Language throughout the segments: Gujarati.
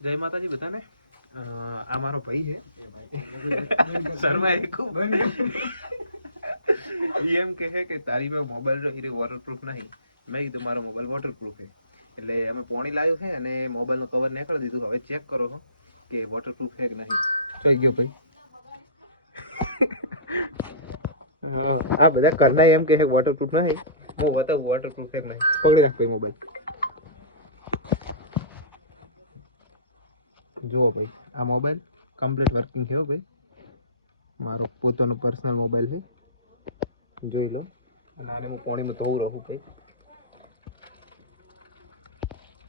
જય માતાજી બધાને. આ મારો ભાઈ છે શર્મા ખૂબ એમ કહે કે તારી માં મોબાઈલ વોટરપ્રૂફ નહીં. મેં કીધું મારો મોબાઈલ વોટરપ્રૂફ છે. એટલે અમે પોણી લાવ્યો છે અને મોબાઈલ નું કવર નીકળી દીધું. હવે ચેક કરો કે વોટરપ્રૂફ છે કે નહીં. થઈ ગયો ભાઈ. આ બધા કરના એમ કે વોટરપ્રૂફ નહીં. હું બતાવું વોટરપ્રૂફ છે કે નહીં. પકડી રાખ ભાઈ મોબાઈલ. જુઓ ભાઈ, આ મોબાઈલ કમ્પ્લીટ વર્કિંગ છે ભાઈ. મારો પોતાનો પર્સનલ મોબાઈલ છે, જોઈ લો. અને આને હું પાણીમાં ધોવું રહું ભાઈ.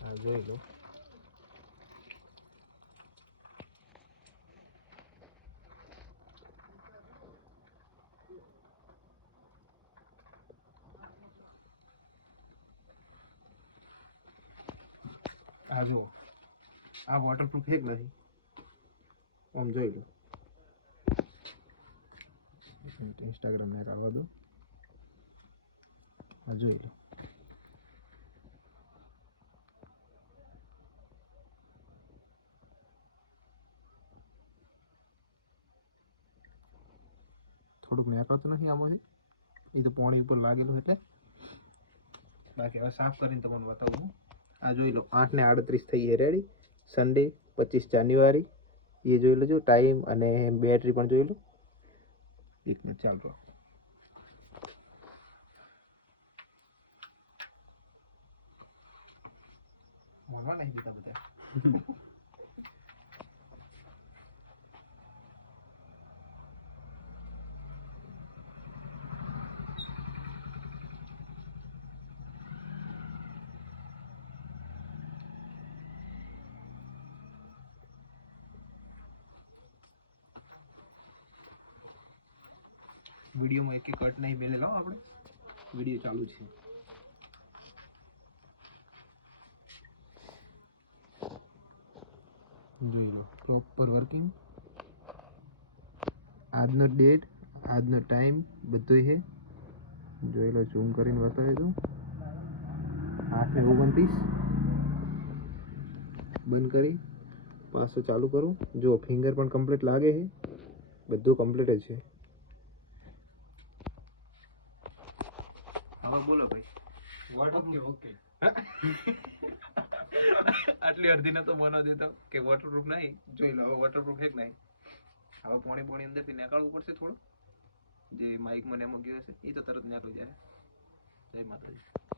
હા જોઈ લો. આ જુઓ, આ વોટરપ્રૂફ છે કે નહીં આમ જોઈ લો. ઇન્સ્ટાગ્રામ ને કાઢવા દો. આ જોઈ લો. થોડુંક નીકળતું નથી આમાંથી. એ તો પાણી ઉપર લાગેલું એટલે. બાકી હવે સાફ કરીને તમને બતાવું. આ જોઈ લો, 8:38 થઈ છે. રેડી. સન્ડે 25 જાન્યુઆરી. એ જોઈ લેજો ટાઈમ અને બેટરી પણ જોઈ લો. એક મિનિટ ચાલતો. મોમાં નહીં દીધા બધા. વિડીયોમાં એક કટ નહીં મેલેલો આપણે. વિડીયો ચાલુ છે. જોઈ લો પ્રોપર વર્કિંગ. આજનો ડેટ, આજનો ટાઈમ બધું છે. જોઈ લો, ઝૂમ કરીને બતાવી દઉં. 8:29. બંધ કરી પાછું ચાલુ કરું. જો ફિંગર પણ કમ્પ્લીટ લાગે છે. બધું કમ્પ્લીટ જ છે. હવે બોલો ભાઈ. ઓકે. આટલી અડધી ને તો મનો દેતો કે વોટરપ્રૂફ નહીં. જોઈ લો હવે વોટરપ્રૂફ છે કે નહીં. હવે પોણી અંદરથી નીકાળવું પડશે થોડું. જે માઇક મને એમાં ગયો હશે એ તો તરત નીકળી જાય. જય માતાજી.